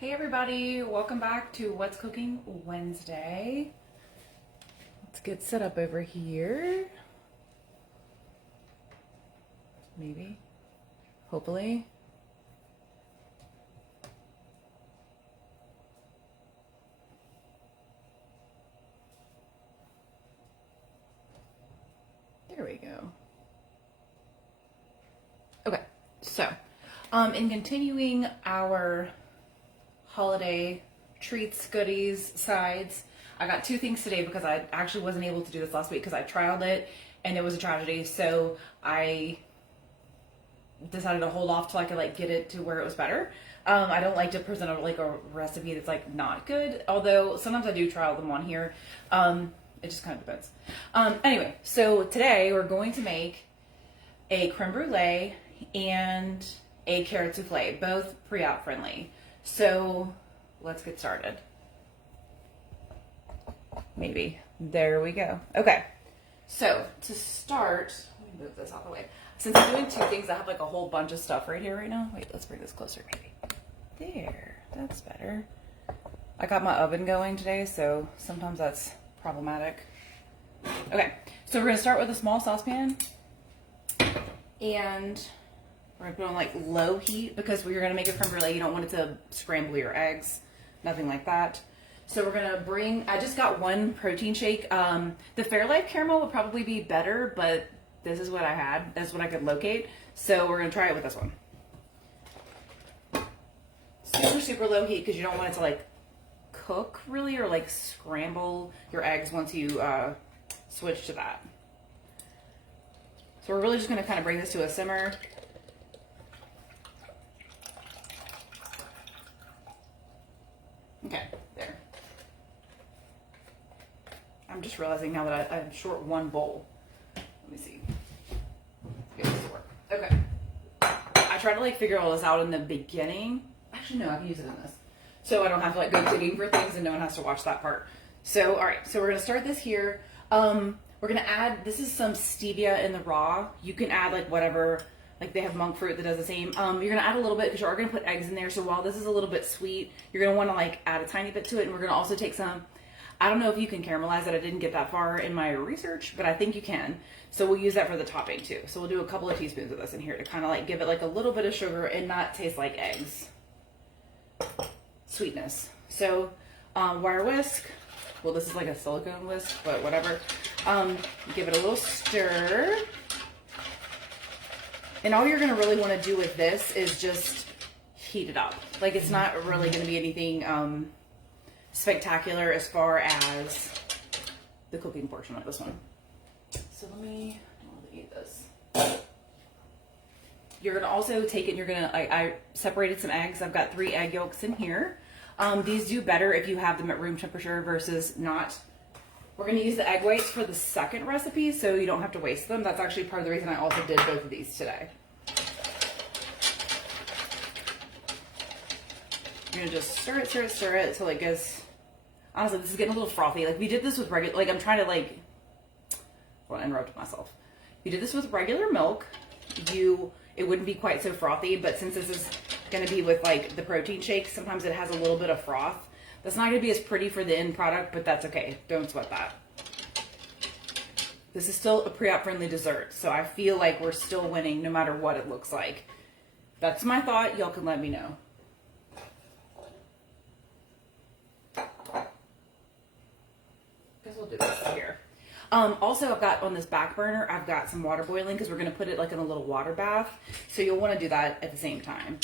Hey everybody, welcome back to What's Cooking Wednesday. Let's get set up over here. Maybe, hopefully. There we go. Okay, so in continuing our holiday treats, goodies, sides, I got two things today because I actually wasn't able to do this last week because I trialed it and it was a tragedy. So I decided to hold off till I could get it to where it was better. I don't like to present a recipe that's not good, although sometimes I do trial them on here. It just kind of depends. Anyway, so today we're going to make a creme brulee and a carrot souffle, both pre-op friendly. So let's get started. Maybe. There we go. Okay. So to start, let me move this out of the way. Since I'm doing two things, I have a whole bunch of stuff right here right now. Wait, let's bring this closer maybe. There. That's better. I got my oven going today, so sometimes that's problematic. Okay. So we're going to start with a small saucepan. And we're going to put on low heat because we're going to make a creme brulee. You don't want it to scramble your eggs, nothing like that. So we're going to bring, I just got one protein shake. The Fairlife caramel would probably be better, but this is what I had. That's what I could locate. So we're going to try it with this one. Super, super low heat because you don't want it to cook really or scramble your eggs once you switch to that. So we're really just going to kind of bring this to a simmer. Okay, there. I'm just realizing now that I'm short one bowl. Let me see. Get this to work. Okay. I tried to figure all this out in the beginning. Actually, no, I can use it in this. So I don't have to go digging for things and no one has to watch that part. So, all right. So we're going to start this here. We're going to add, this is some stevia in the raw. You can add whatever. They have monk fruit that does the same. You're going to add a little bit because you are going to put eggs in there. So while this is a little bit sweet, you're going to want to add a tiny bit to it. And we're going to also take some, I don't know if you can caramelize it. I didn't get that far in my research, but I think you can. So we'll use that for the topping too. So we'll do a couple of teaspoons of this in here to kind of give it a little bit of sugar and not taste like eggs. Sweetness. So wire whisk. Well, this is a silicone whisk, but whatever. Give it a little stir. And all you're going to really want to do with this is just heat it up. It's not really going to be anything spectacular as far as the cooking portion of this one. So let me eat this. You're going to also take it, you're going to, I separated some eggs. I've got 3 egg yolks in here. These do better if you have them at room temperature versus not. We're going to use the egg whites for the second recipe, so you don't have to waste them. That's actually part of the reason I also did both of these today. You're going to just stir it until it gets, honestly, this is getting a little frothy. We did this with regular, I'm trying to well, I interrupted myself. If you did this with regular milk, it wouldn't be quite so frothy, but since this is going to be with the protein shake, sometimes it has a little bit of froth. That's not going to be as pretty for the end product, but that's okay. Don't sweat that. This is still a pre-op friendly dessert, so I feel like we're still winning no matter what it looks like. That's my thought. Y'all can let me know. Guess we'll do this here. Also, I've got on this back burner, I've got some water boiling because we're going to put it in a little water bath. So you'll want to do that at the same time.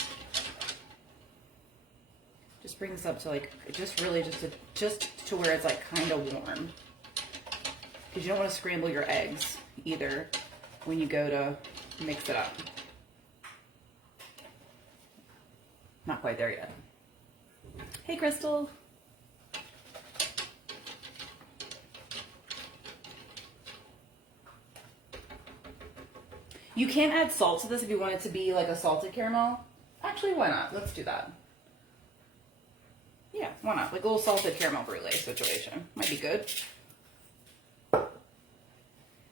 Just bring this up to just to where it's kind of warm. Because you don't want to scramble your eggs either when you go to mix it up. Not quite there yet. Hey, Crystal. You can add salt to this if you want it to be a salted caramel. Actually, why not? Let's do that. Yeah, why not? A little salted caramel brulee situation. Might be good.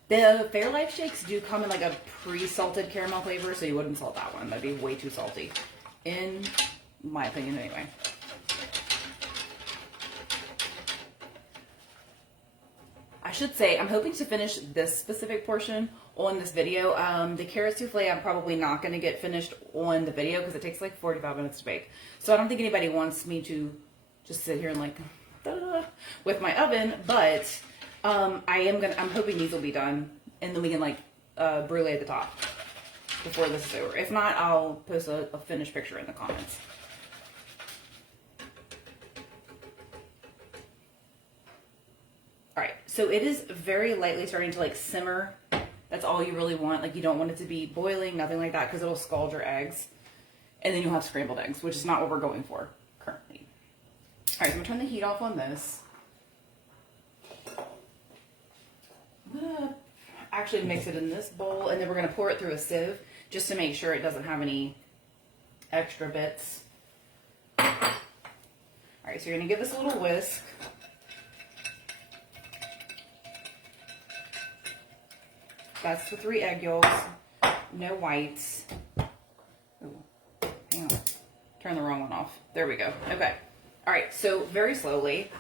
The Fairlife shakes do come in a pre-salted caramel flavor, so you wouldn't salt that one. That'd be way too salty. In my opinion, anyway. should say, I'm hoping to finish this specific portion on this video. The carrot souffle, I'm probably not going to get finished on the video because it takes like 45 minutes to bake. So I don't think anybody wants me to just sit here and like, with my oven, but I'm hoping these will be done, and then we can like brulee at the top before this is over. If not, I'll post a finished picture in the comments. All right, so it is very lightly starting to like simmer. That's all you really want. Like, you don't want it to be boiling, nothing like that, because it'll scald your eggs, and then you'll have scrambled eggs, which is not what we're going for currently. All right, so I'm gonna turn the heat off on this. I'm gonna actually mix it in this bowl, and then we're gonna pour it through a sieve just to make sure it doesn't have any extra bits. All right, so you're gonna give this a little whisk. That's the 3 egg yolks, no whites. Ooh, hang on. Turn the wrong one off. There we go. Okay. All right, so very slowly.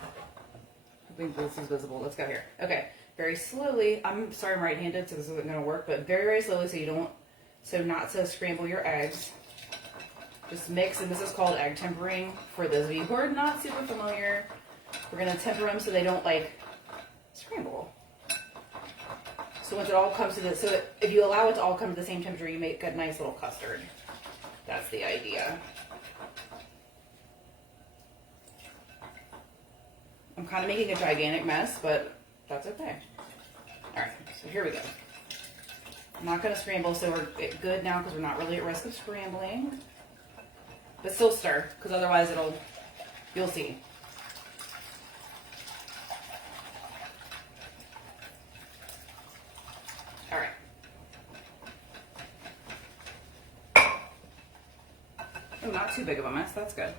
I think this is visible. Let's go here. Okay, very slowly. I'm sorry I'm right-handed, so this isn't going to work, but very, very slowly so not to scramble your eggs. Just mix, and this is called egg tempering. For those of you who are not super familiar, we're going to temper them so they don't like scramble. So once it all comes to this, so if you allow it to all come to the same temperature, you make a nice little custard. That's the idea. I'm kind of making a gigantic mess, but that's okay. All right, so here we go. I'm not going to scramble, so we're good now because we're not really at risk of scrambling. But still stir, because otherwise you'll see. All right. Oh, not too big of a mess. That's good.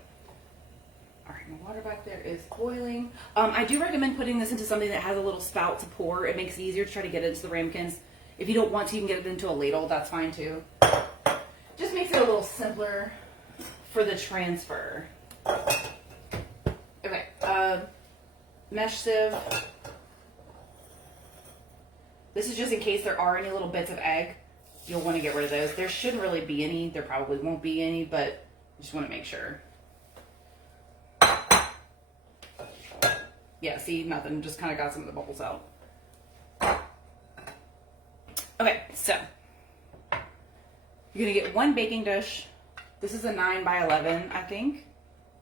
All right, my water back there is boiling. I do recommend putting this into something that has a little spout to pour. It makes it easier to try to get it into the ramekins. If you don't want to, you can get it into a ladle. That's fine too. Just makes it a little simpler for the transfer. Okay, mesh sieve. This is just in case there are any little bits of egg. You'll want to get rid of those. There shouldn't really be any. There probably won't be any, but just want to make sure. Yeah, see, nothing. Just kind of got some of the bubbles out. Okay, so you're going to get 1 baking dish. This is a 9 by 11, I think,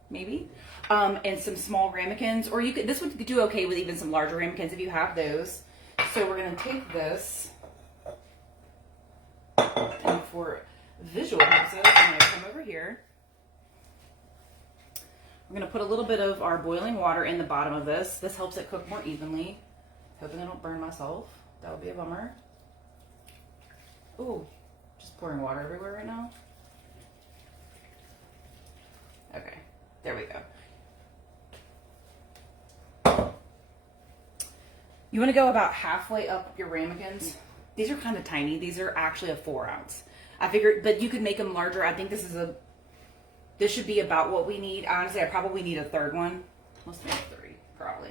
maybe. And some small ramekins, or you could. This would do okay with even some larger ramekins if you have those. So we're going to take this, and for visual purposes, I'm going to come over here. We're going to put a little bit of our boiling water in the bottom of this. This helps it cook more evenly. Hoping I don't burn myself. That would be a bummer. Ooh, just pouring water everywhere right now. Okay, there we go. You want to go about halfway up your ramekins. These are kind of tiny. These are actually a 4 ounce. I figured, but you could make them larger. I think this should be about what we need. Honestly, I probably need a 3rd one. Must make 3, probably.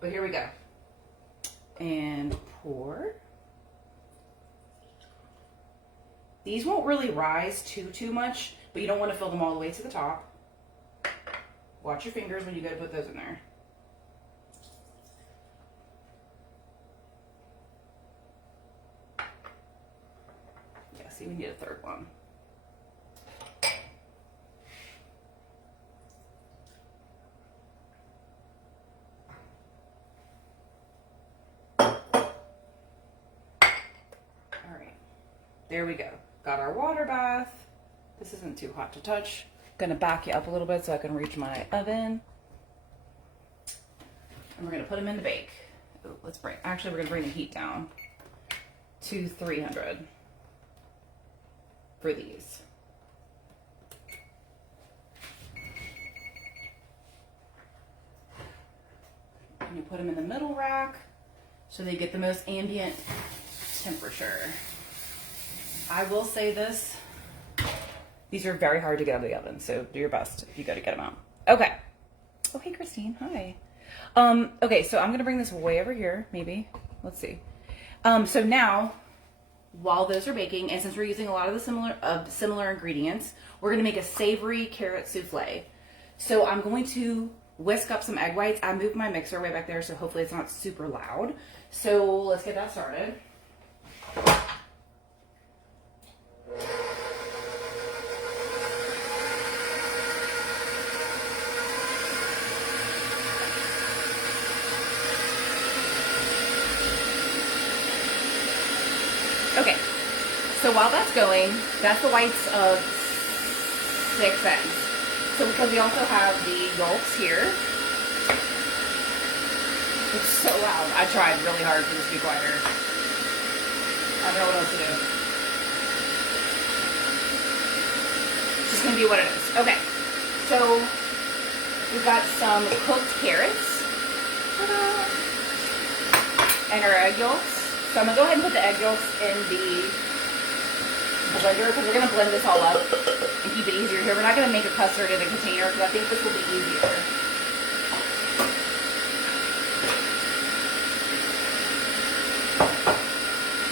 But here we go. And pour. These won't really rise too much, but you don't want to fill them all the way to the top. Watch your fingers when you go to put those in there. Yeah, see, we need a 3rd one. All right, there we go. Got our water bath. This isn't too hot to touch. Gonna back you up a little bit so I can reach my oven. And we're gonna put them in the bake. Ooh, we're gonna bring the heat down to 300 for these. And you put them in the middle rack so they get the most ambient temperature. I will say this, these are very hard to get out of the oven, so do your best if you go to get them out. Okay. Oh, hey, Christine. Hi. Okay, so I'm gonna bring this way over here, maybe. Let's see. So now, while those are baking, and since we're using a lot of the similar ingredients, we're gonna make a savory carrot souffle. So I'm going to whisk up some egg whites. I moved my mixer way back there, so hopefully it's not super loud. So let's get that started. Okay, so while that's going, that's the whites of 6 eggs. So because we also have the yolks here. It's so loud. I tried really hard for this to be quieter. I don't know what else to do. It's just going to be what it is. Okay, so we've got some cooked carrots. Ta-da! And our egg yolks. So I'm going to go ahead and put the egg yolks in the blender because we're going to blend this all up and keep it easier here. We're not going to make a custard in a container because I think this will be easier.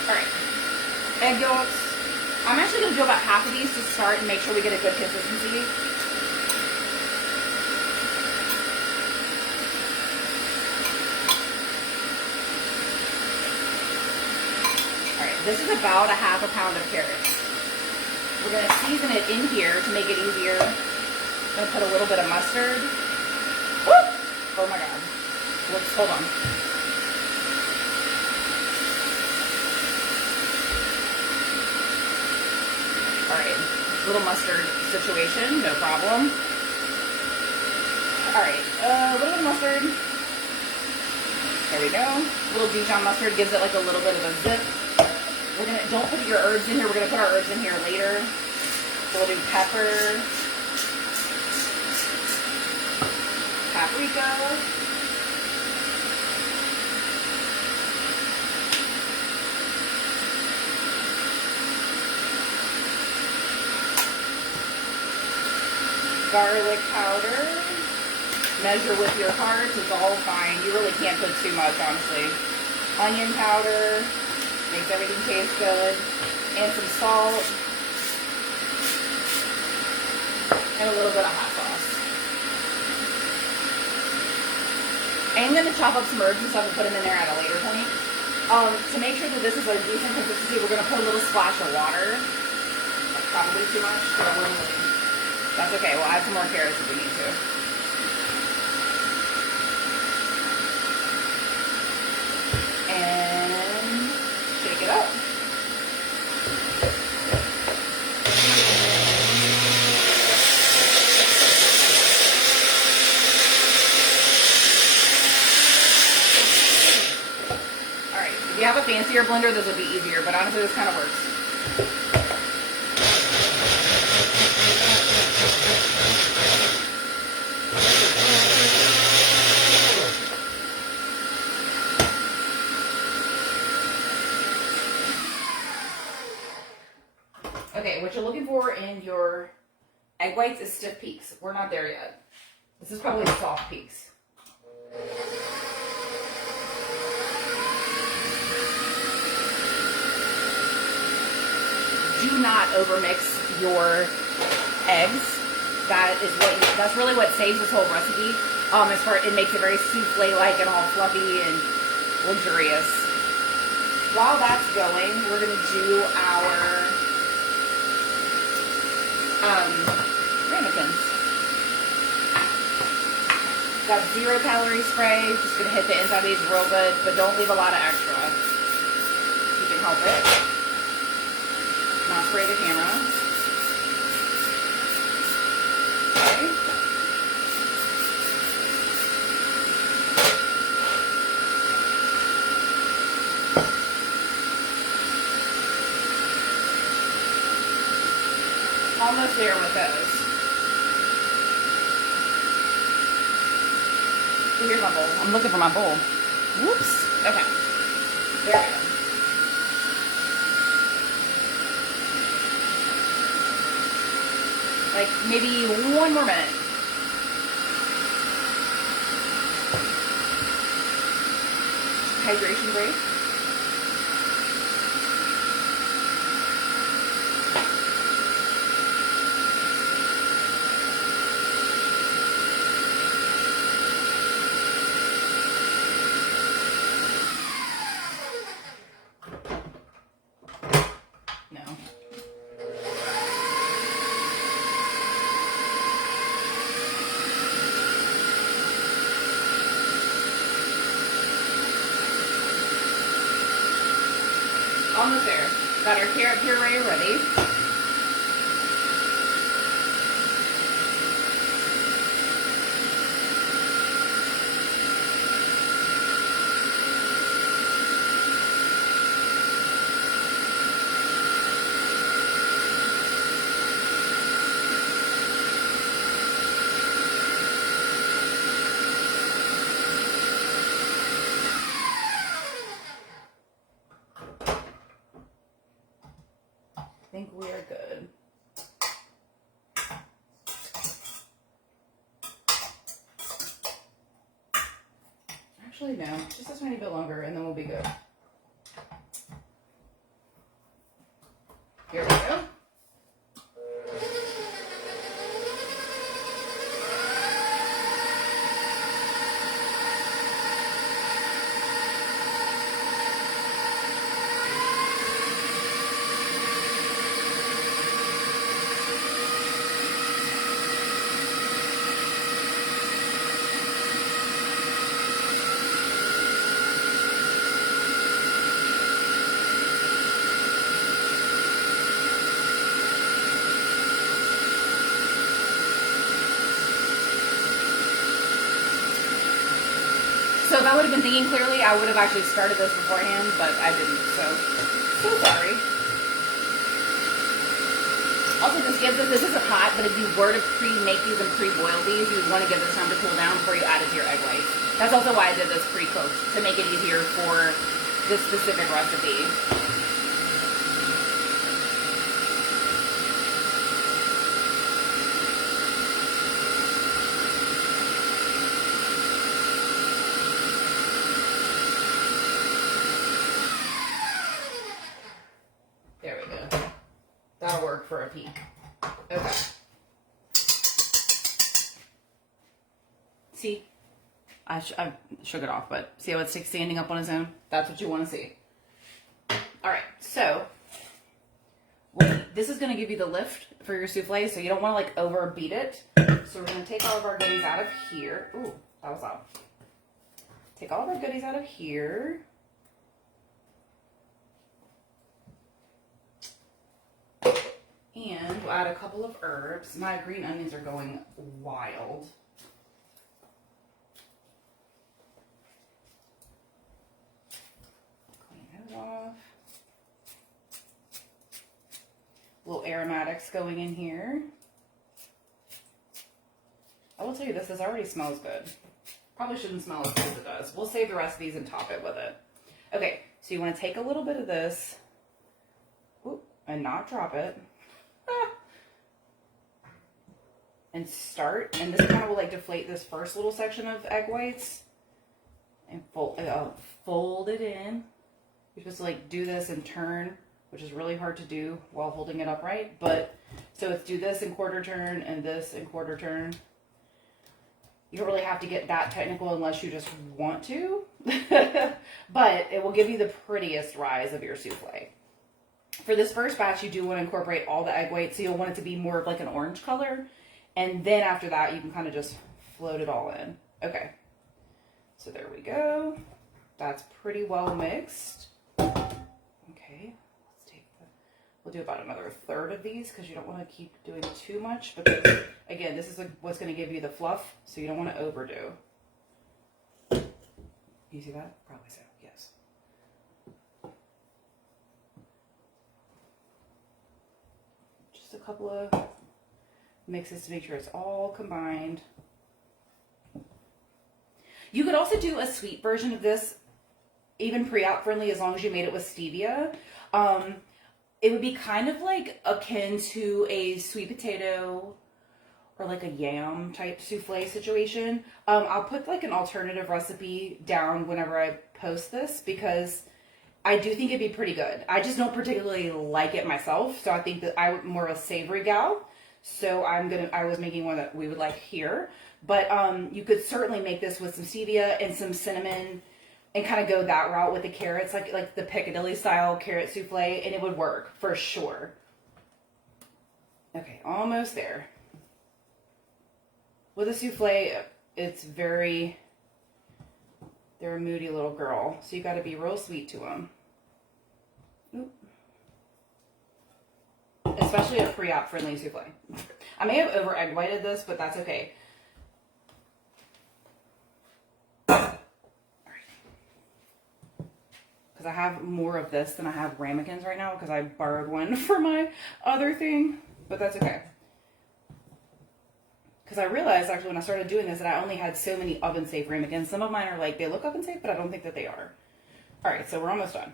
Alright, egg yolks. I'm actually going to do about half of these to start and make sure we get a good consistency. This is about a half a pound of carrots. We're going to season it in here to make it easier. I'm going to put a little bit of mustard. Woo! Oh my god. Whoops, hold on. Alright, little mustard situation, no problem. Alright, a little bit of mustard. There we go. A little Dijon mustard gives it like a little bit of a zip. Don't put your herbs in here. We're going to put our herbs in here later. So we'll do pepper, paprika, garlic powder. Measure with your heart. It's all fine. You really can't put too much, honestly. Onion powder. Makes everything taste good. And some salt. And a little bit of hot sauce. I'm going to chop up some herbs and stuff and put them in there at a later point. To make sure that this is a decent consistency, we're going to put a little splash of water. That's probably too much, but that's okay. We'll add some more carrots if we need to. And shake it up. Alright, if you have a fancier blender, this would be easier, but honestly this kind of works. Okay, what you're looking for in your egg whites is stiff peaks. We're not there yet. This is probably soft peaks. Do not overmix your eggs. That's really what saves this whole recipe. It makes it very souffle-like and all fluffy and luxurious. While that's going, we're gonna do our ramekins. Got 0 calorie spray. Just gonna hit the inside of these real good, but don't leave a lot of extra. You can help it. Not spray the camera. Okay. Almost there with those. Oh, here's my bowl. I'm looking for my bowl. Whoops. Okay. There we go. Like maybe 1 more minute. hydration break. Almost there. Got our carrot puree ready. I think we are good. Actually, no, just a tiny bit longer and then we'll be good. Here we go. So if I would have been thinking clearly, I would have actually started this beforehand, but I didn't, so sorry. Also, this isn't hot, but if you were to pre-make these and pre-boil these, you would want to give this time to cool down before you add it to your egg whites. That's also why I did this pre-cooked, to make it easier for this specific recipe. That'll work for a peek. Okay. See? I shook it off, but see how it's standing up on its own? That's what you want to see. Alright, so this is going to give you the lift for your souffle, so you don't want to like overbeat it. So we're going to take all of our goodies out of here. Ooh, that was loud. Take all of our goodies out of here. And we'll add a couple of herbs. My green onions are going wild. Clean it off. Little aromatics going in here. I will tell you this already smells good. Probably shouldn't smell as good as it does. We'll save the rest of these and top it with it. Okay, so you want to take a little bit of this. Ooh, and not drop it. And start, and this kind of will like deflate this first little section of egg whites and fold it in. You're supposed to like do this and turn, which is really hard to do while holding it upright, but so it's do this and quarter turn and this and quarter turn. You don't really have to get that technical unless you just want to, but it will give you the prettiest rise of your souffle. For this first batch, you do want to incorporate all the egg whites, so you'll want it to be more of like an orange color. And then after that, you can kind of just float it all in. Okay. So there we go. That's pretty well mixed. Okay. Let's take we'll do about another third of these because you don't want to keep doing too much. Because, again, this is what's going to give you the fluff, so you don't want to overdo. You see that? Probably so, yes. Just a couple of mixes to make sure it's all combined. You could also do a sweet version of this, even pre-op friendly, as long as you made it with stevia. It would be kind of like akin to a sweet potato or like a yam type souffle situation. I'll put like an alternative recipe down whenever I post this because I do think it'd be pretty good. I just don't particularly like it myself, so I think that I'm more of a savory gal. So I was making one that we would like here, but you could certainly make this with some stevia and some cinnamon and kind of go that route with the carrots, like the Piccadilly style carrot souffle, and it would work for sure. Okay, almost there. With a souffle, it's they're a moody little girl, so you got to be real sweet to them. Oop. Especially a pre-op friendly souffle. I may have over egg whited this, but that's okay. Because I have more of this than I have ramekins right now because I borrowed one for my other thing, but that's okay. Because I realized actually when I started doing this that I only had so many oven safe ramekins. Some of mine are like, they look oven safe, but I don't think that they are. All right, so we're almost done.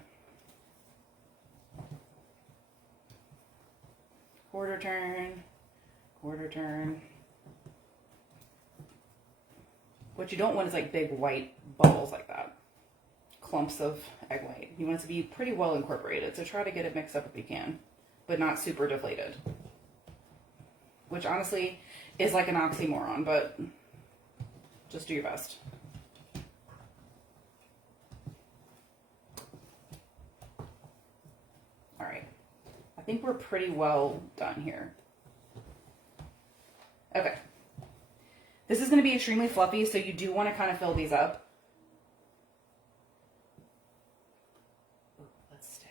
Quarter turn, quarter turn. What you don't want is like big white bubbles like that. Clumps of egg white. You want it to be pretty well incorporated, so try to get it mixed up if you can, but not super deflated. Which honestly is like an oxymoron, but just do your best. All right. I think we're pretty well done here. Okay. This is going to be extremely fluffy, so you do want to kind of fill these up. Let's stay.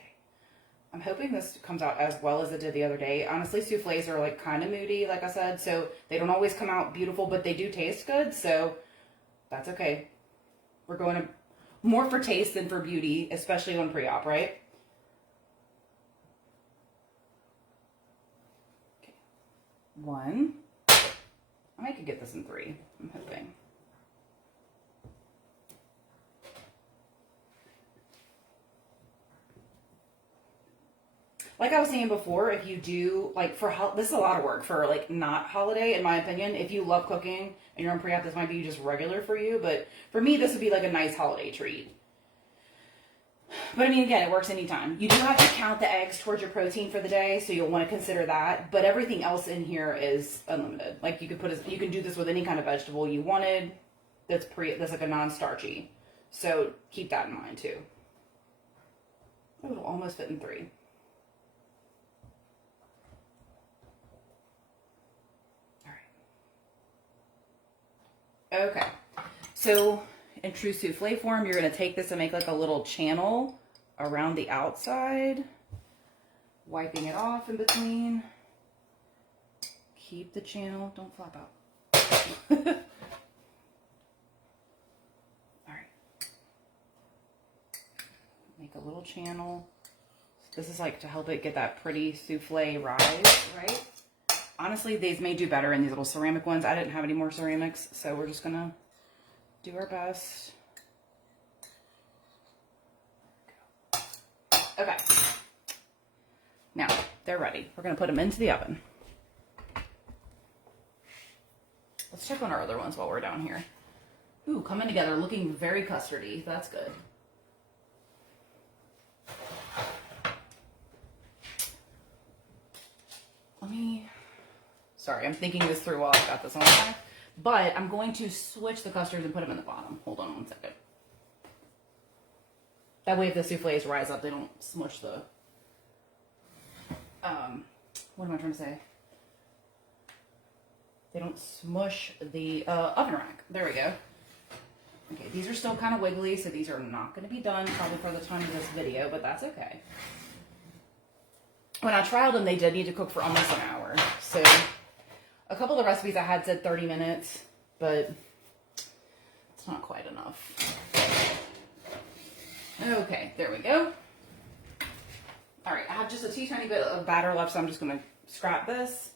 I'm hoping this comes out as well as it did the other day. Honestly, souffles are like kind of moody, like I said, so they don't always come out beautiful, but they do taste good, so that's okay. We're going to more for taste than for beauty, especially on pre-op, right? Okay. 1. I could get this in 3, I'm hoping. Like I was saying before, if you do, like this is a lot of work for like not holiday, in my opinion. If you love cooking and you're on pre-op, this might be just regular for you. But for me, this would be like a nice holiday treat. But I mean, again, it works anytime. You do have to count the eggs towards your protein for the day, so you'll want to consider that. But everything else in here is unlimited. Like you can do this with any kind of vegetable you wanted. That's like a non-starchy. So keep that in mind too. Oh, it'll almost fit in 3. Okay, so in true souffle form, you're going to take this and make like a little channel around the outside, wiping it off in between. Keep the channel, don't flap out. All right, make a little channel. This is like to help it get that pretty souffle rise, right? Honestly, these may do better in these little ceramic ones. I didn't have any more ceramics, so we're just gonna do our best. Okay. Now, they're ready. We're gonna put them into the oven. Let's check on our other ones while we're down here. Ooh, coming together, looking very custardy. That's good. Sorry, I'm thinking this through while I've got this on the side. But I'm going to switch the custards and put them in the bottom. Hold on 1 second. That way if the souffles rise up, they don't smush the... what am I trying to say? They don't smush the oven rack. There we go. Okay, these are still kind of wiggly, so these are not going to be done probably for the time of this video, but that's okay. When I trialed them, they did need to cook for almost an hour. So a couple of the recipes I had said 30 minutes, but it's not quite enough. Okay, there we go. All right, I have just a teeny tiny bit of batter left, so I'm just going to scrap this.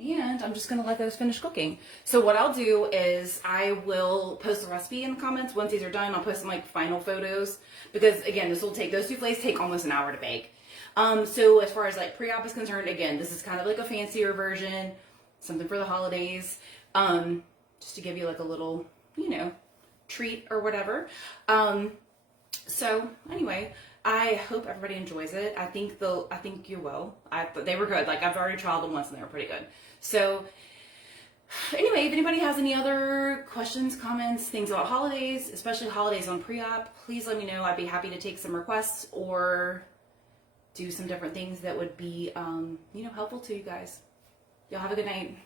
And I'm just going to let those finish cooking. So what I'll do is I will post the recipe in the comments. Once these are done, I'll post some like final photos. Because again, those souffles take almost an hour to bake. So as far as like pre-op is concerned, again, this is kind of like a fancier version, something for the holidays, just to give you like a little, you know, treat or whatever. So anyway, I hope everybody enjoys it. I think you will. They were good. Like I've already tried them once and they were pretty good. So anyway, if anybody has any other questions, comments, things about holidays, especially holidays on pre-op, please let me know. I'd be happy to take some requests or do some different things that would be, you know, helpful to you guys. Y'all have a good night.